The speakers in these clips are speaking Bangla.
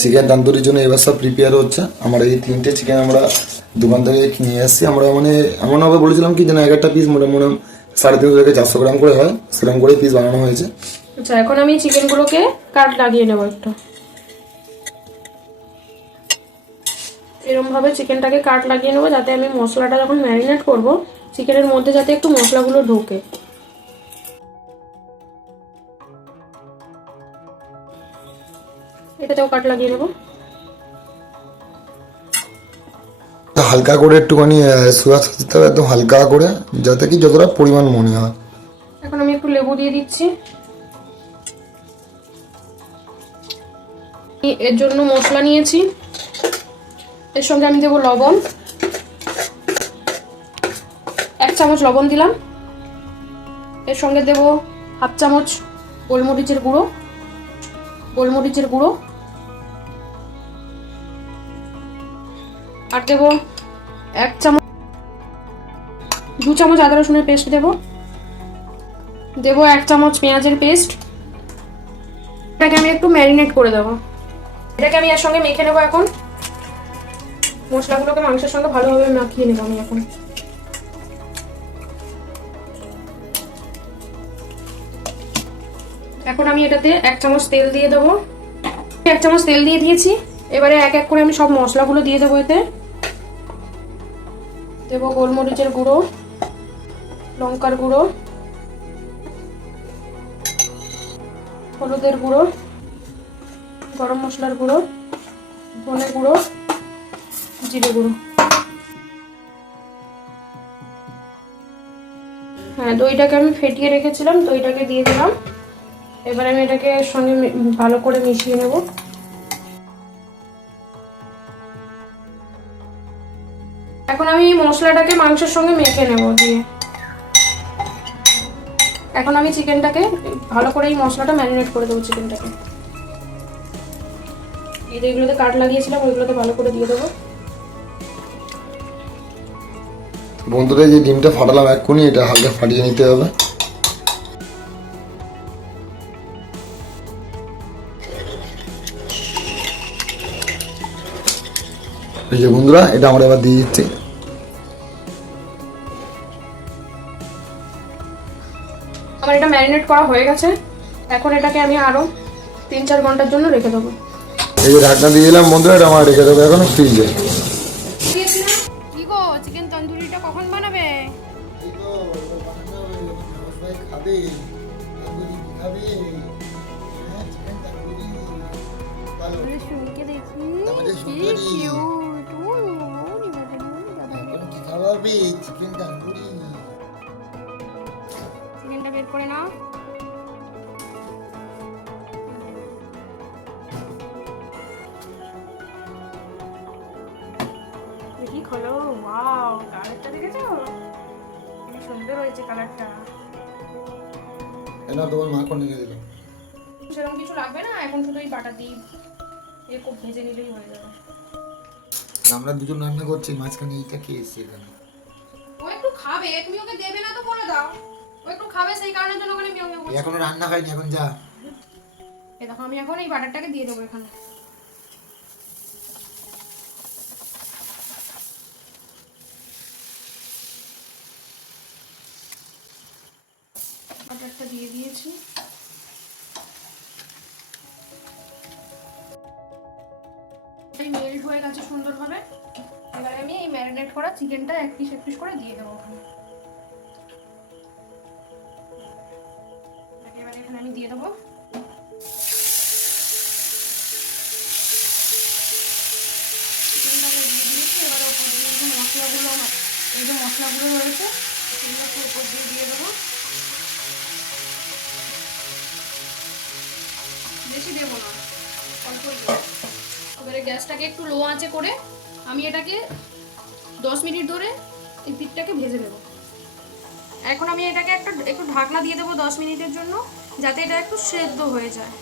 চিকেন তন্দুরির জন্য এবার সব প্রিপেয়ার হচ্ছে। আমরা এই 3টে চিকেন আমরা দোকান থেকে নিয়ে এসেছি। আমরা মানে এমনভাবে বলেছিলাম কি যেন এক একটা পিস মোটামুটি 350 থেকে 400 গ্রাম করে হয়, সেরকম করে পিস বানানো হয়েছে। আচ্ছা, এখন আমি চিকেনগুলোকে কাট লাগিয়ে নেবো একটু। এরকমভাবে চিকেনটাকে কাট লাগিয়ে নেবো যাতে আমি মশলাটা যখন ম্যারিনেট করবো চিকেনের মধ্যে যাতে একটু মশলাগুলো ঢোকে। এটাতেও কাট লাগিয়ে নেবো। হালকা করে একটুখানি সোয়া সস দিতে হবে, একদম হালকা করে, যাতে কি যতটা পরিমাণ মনে হয়। এখন আমি একটু লেবু দিয়ে দিচ্ছি। এর জন্য মশলা নিয়েছি, এর সঙ্গে আমি দেবো লবণ, 1 চামচ লবণ দিলাম। এর সঙ্গে দেব 1/2 চামচ গোলমরিচের গুঁড়ো, আর দেব 2 চামচ আদা রসুনের পেস্ট দেব 1 চামচ পেঁয়াজের পেস্ট। এটাকে আমি একটু ম্যারিনেট করে দেবো। এটাকে আমি এর সঙ্গে মেখে নেবো। এখন মশলাগুলোকে মাংসের সঙ্গে ভালোভাবে মাখিয়ে নেবো আমি। এখন আমি এটাতে 1 চামচ তেল দিয়ে দেবো। 1 চামচ তেল দিয়ে দিয়েছি। এবারে এক এক করে আমি সব মশলাগুলো দিয়ে দেবো। এতে দেবো গোলমরিচের গুঁড়ো, লঙ্কার গুঁড়ো, হলুদের গুঁড়ো, গরম মশলার গুঁড়ো, ধনে গুঁড়ো, জিরে গুঁড়ো। হ্যাঁ, দইটাকে আমি ফেটিয়ে রেখেছিলাম, দইটাকে দিয়ে দিলাম। এবার আমি এটাকে সঙ্গে ভালো করে মিশিয়ে নেব। এখন আমি মশলাটাকে মাংসের সঙ্গে মেখে নেব দিয়ে। এখন আমি চিকেনটাকে ভালো করে এই মশলাটা ম্যারিনেট করে দেবো। চিকেনটাকে এই যেগুলোতে কাট লাগিয়েছিলাম ওইগুলোতে ভালো করে দিয়ে দেবো। বন্ধুরা, যে ডিমটা ফাটালাম এক্ষুনি, এটা হালকা ফাটিয়ে নিতে হবে। এই যে বন্ধুরা, এটা আমরা এবার দিয়ে দিচ্ছি। আমার এটা ম্যারিনেট করা হয়ে গেছে। এখন এটাকে আমি আরো 3-4 ঘন্টার জন্য রেখে দেবো। এই যে ঢাকনা দিয়ে দিলাম বন্ধুরা, এটা আমার রেখে দেবো এখন ফ্রিজে। কি গো, চিকেন তন্দুরিটা কখন বানাবে? চিকেনটা বের করে নাও। দেখি খোলো। ওয়াও, কালারটা দেখেছো? কি সুন্দর হয়েছে কালারটা। এনা তোমার মা কোন নিয়ে দিল? সেরকম কিছু লাগবে না, এখন শুধু এই বাটা দিয়ে একটু ভেজে নিলেই হয়ে যাবে। আমরা দুজন রান্না করছি, মাঝখানে এইটা কে এসেছে এখানে? ও একটু খাবে, তুমি ওকে দেবে না তো বলে দাও। ও একটু খাবে, সেই কারণের জন্য ওখানে মিয়াও মিয়াও করছে। এখনো রান্না হয়নি, এখন যা। এই দেখো, আমি এখন এই বাটারটাকে দিয়ে দেবো এখানে। বাটারটা দিয়ে দিয়েছি। মেল্ট হয়ে গেছে সুন্দরভাবে। এবারে আমি এই ম্যারিনেট করা চিকেনটা এক পিস করে দিয়ে দেবো ওখানে। এবারে এখানে আমি দিয়ে দেবো। চিকেনটাকে দিয়ে দিয়েছি। এবারে ওপর দিয়ে যে মশলাগুলো, এই যে মশলাগুলো রয়েছে সেগুলোকে ওপর দিয়ে দেবো। বেশি দেবো না, অল্পই দেবো। এবারে গ্যাসটাকে একটু লো আঁচে করে আমি এটাকে 10 মিনিট ধরে এই পিঠটাকে ভেজে নেব। এখন আমি এটাকে একটু ঢাকনা দিয়ে দেবো 10 মিনিটের জন্য, যাতে এটা একটু সেদ্ধ হয়ে যায়।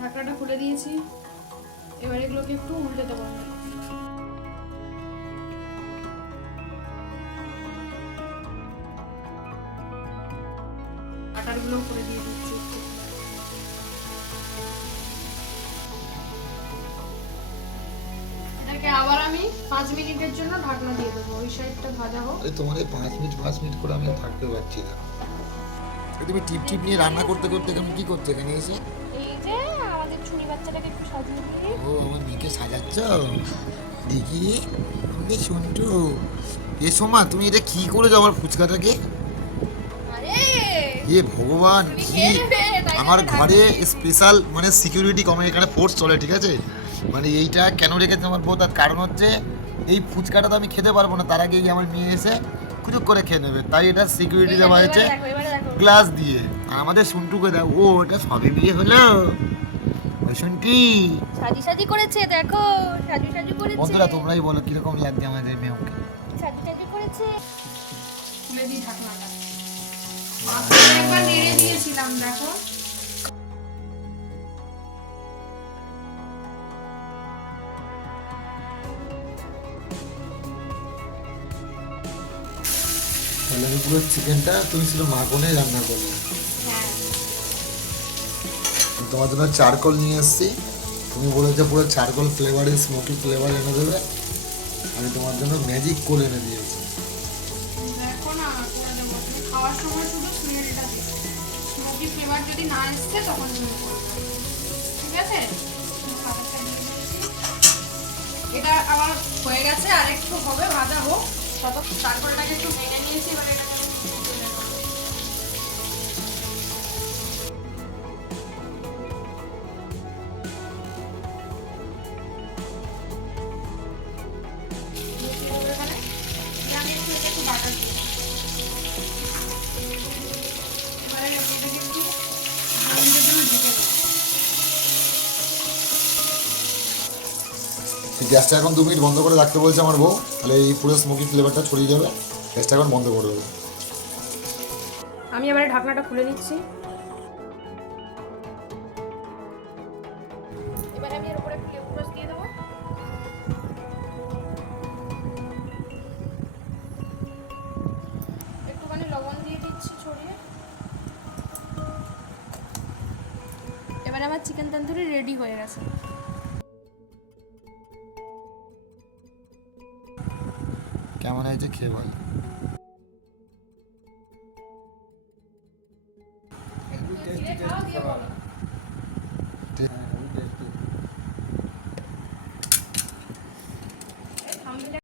ঢাকনাটা খুলে দিয়েছি। এবার এগুলোকে একটু উল্টে দেবো। আটারগুলো করে দিয়ে দিচ্ছি। আবার আমি 5 মিনিটের জন্য ঢাকনা দিয়ে দেবো, ওই সাইডটা ভাজা হোক। আরে তোমার এই 5 মিনিট করে আমি থাকতে পারছি না। তুমি টিপ টিপ নিয়ে রান্না করতে করতে তুমি কি করছো এখানে এসে? এই যে আমাদের ছুরি বাচ্চাটাকে একটু সাজিয়ে দিই। ও আমার মেয়েকে সাজাচ্ছ দেখি। আমাকে শুনটু এসো মা, তুমি এটা কি করেছো আমার ফুচকাটাকে? আরে এ ভগবান, তুমি কি খেয়ে নেবে, তাই আমার জন্য ঘরে স্পেশাল মানে সিকিউরিটি কমে এখানে ফোর্স চলে, ঠিক আছে? মানে এইটা কেন রেখেছে আমার বউ, তার কারণ হচ্ছে এই ফুচকাটা তো আমি খেতে পারবো না, তার আগেই আমার মেয়ে এসে কুচুক করে খেয়ে নেবে, তাই এটা সিকিউরিটি দেওয়া হয়েছে এবারে দেখো গ্লাস দিয়ে। আর আমাদের শুনটুকে দাও, ও এটা সবে বিয়ে হলো ওই শুনটি। সাজি সাজি করেছে, দেখো সাজু সাজু করেছে। বন্ধুরা তোমরাই বলো কিরকম লাগছে আমাদের মেয়েকে। সাজু সাজু করেছে। খুলে দিই ঢাকনাটা। মাত্র একবার নেড়ে দিয়েছিলাম, দেখো। তাহলে আমি পুরো চিকেনটা তুমি শুধু মাখনে রান্না করবে। হ্যাঁ, তোমার জন্য চারকোল নিয়ে এসেছি, তুমি বলেছো পুরো চারকোল ফ্লেভারে স্মোকি ফ্লেভার এনে দেবে, আমি তোমার জন্য ম্যাজিক কোল এনে দিয়েছি। দেখো না করে দেবো। তুমি খাওয়ার সময় শুধু স্মেলটা দিও, স্মোকি ফ্লেভার যদি না এসছে তখন তুমি করবে, ঠিক আছে? খাবারটা দিয়ে দিচ্ছি। এটা আমার হয়ে গেছে, আর একটু হবে, ভাজা হোক। তারপরটাকে একটু ভেঙে নিয়েছি, এবার এটাকে আমি তুলে নেবো। আমি একটু বাটার দিই। এবারে আমি এটাকে একটু 2 মিনিটের জন্য ঢেকে দেবো। গ্যাসটা এখন 2 মিনিট বন্ধ করে রাখতে বলছে আমার বউ, তাহলে এই পুরো স্মোকি ফ্লেভারটা ছড়িয়ে যাবে। গ্যাসটা এখন বন্ধ করে দেবো। আমি এবারে ঢাকনাটা খুলে নিচ্ছি। এবারে আমি এর উপরে একটু লেবু রস দিয়ে দেবো। একটুখানি লবণ দিয়ে দিচ্ছি ছড়িয়ে। এবারে আমার চিকেন তন্দুরি রেডি হয়ে গেছে। কেমন হয়েছে খেয়ে বল।